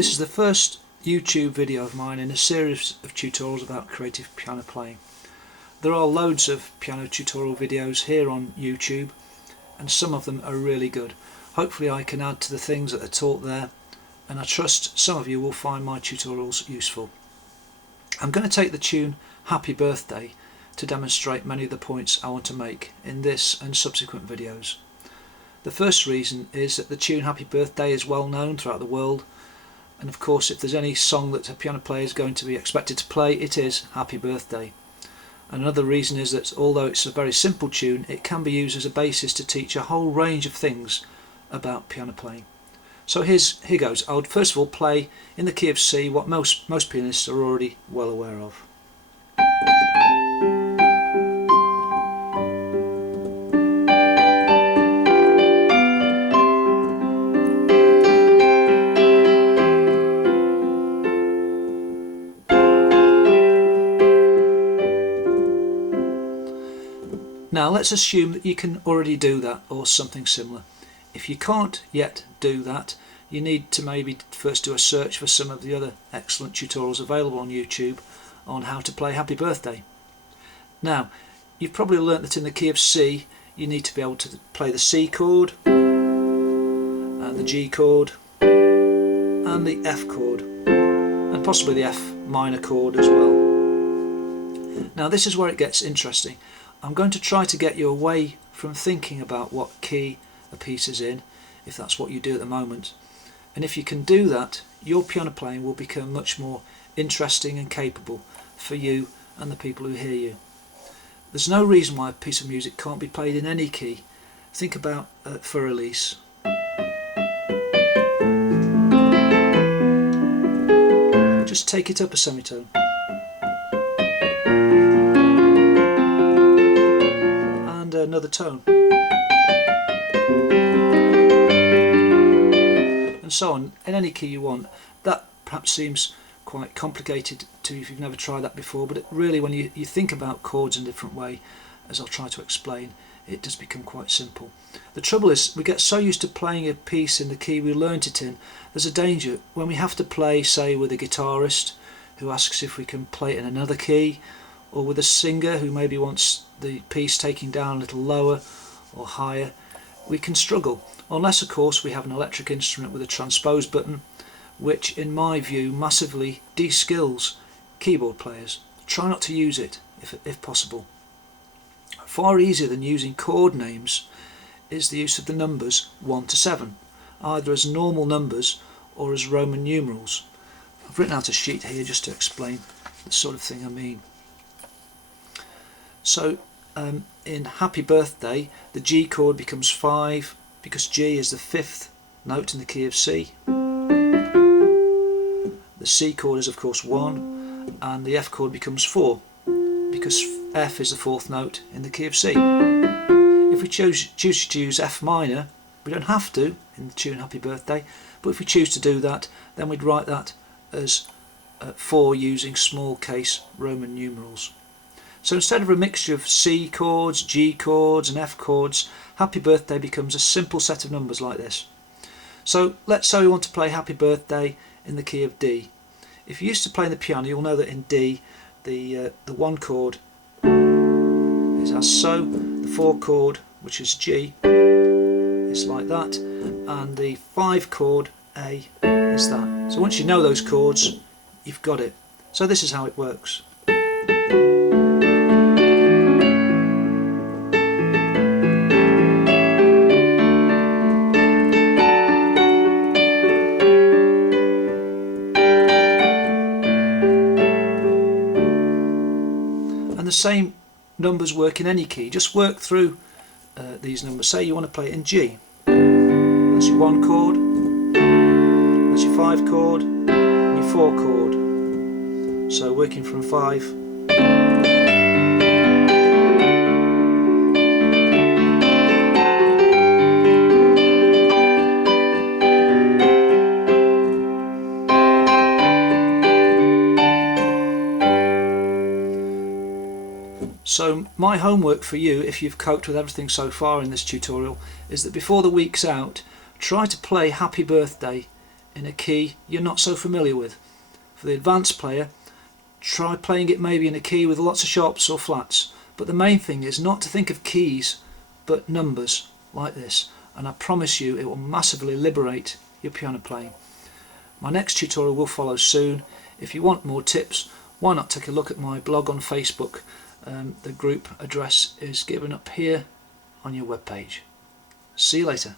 this is the first YouTube video of mine in a series of tutorials about creative piano playing. There are loads of piano tutorial videos here on YouTube, and some of them are really good. Hopefully I can add to the things that are taught there, and I trust some of you will find my tutorials useful. I'm going to take the tune Happy Birthday to demonstrate many of the points I want to make in this and subsequent videos. The first reason is that the tune Happy Birthday is well known throughout the world, and of course if there's any song that a piano player is going to be expected to play, it is Happy Birthday. And another reason is that although it's a very simple tune, it can be used as a basis to teach a whole range of things about piano playing. So here goes. I would first of all play in the key of C, what most pianists are already well aware of. Now let's assume that you can already do that or something similar. If you can't yet do that, you need to maybe first do a search for some of the other excellent tutorials available on YouTube on how to play Happy Birthday. Now, you've probably learnt that in the key of C you need to be able to play the C chord, and the G chord, and the F chord, and possibly the F minor chord as well. Now this is where it gets interesting. I'm going to try to get you away from thinking about what key a piece is in, if that's what you do at the moment. And if you can do that, your piano playing will become much more interesting and capable for you and the people who hear you. There's no reason why a piece of music can't be played in any key. Think about for release. Just take it up a semitone. And another tone. And so on, in any key you want. That perhaps seems quite complicated to you if you've never tried that before, but really when you think about chords in a different way, as I'll try to explain, it does become quite simple. The trouble is we get so used to playing a piece in the key we learnt it in, there's a danger when we have to play, say, with a guitarist who asks if we can play it in another key, or with a singer who maybe wants the piece taken down a little lower or higher. We can struggle, unless of course we have an electric instrument with a transpose button, which in my view massively de-skills keyboard players. Try not to use it if possible. Far easier than using chord names is the use of the numbers 1 to 7, either as normal numbers or as Roman numerals. I've written out a sheet here just to explain the sort of thing I mean. So in Happy Birthday, the G chord becomes 5 because G is the 5th note in the key of C. The C chord is of course 1, and the F chord becomes 4 because F is the 4th note in the key of C. If we choose to use F minor, we don't have to in the tune Happy Birthday, but if we choose to do that, then we'd write that as 4 using small case Roman numerals. So instead of a mixture of C chords, G chords and F chords, Happy Birthday becomes a simple set of numbers like this. So let's say we want to play Happy Birthday in the key of D. If you're used to playing the piano, you'll know that in D the 1 chord is as so, the 4 chord, which is G, is like that, and the 5 chord, A, is that. So once you know those chords, you've got it. So this is how it works. The same numbers work in any key. Just work through these numbers. Say you want to play it in G. That's your 1 chord, that's your 5 chord, and your 4 chord. So working from 5. So my homework for you, if you've coped with everything so far in this tutorial, is that before the week's out, try to play Happy Birthday in a key you're not so familiar with. For the advanced player, try playing it maybe in a key with lots of sharps or flats, but the main thing is not to think of keys but numbers like this, and I promise you it will massively liberate your piano playing. My next tutorial will follow soon. If you want more tips, why not take a look at my blog on Facebook. The group address is given up here on your webpage. See you later.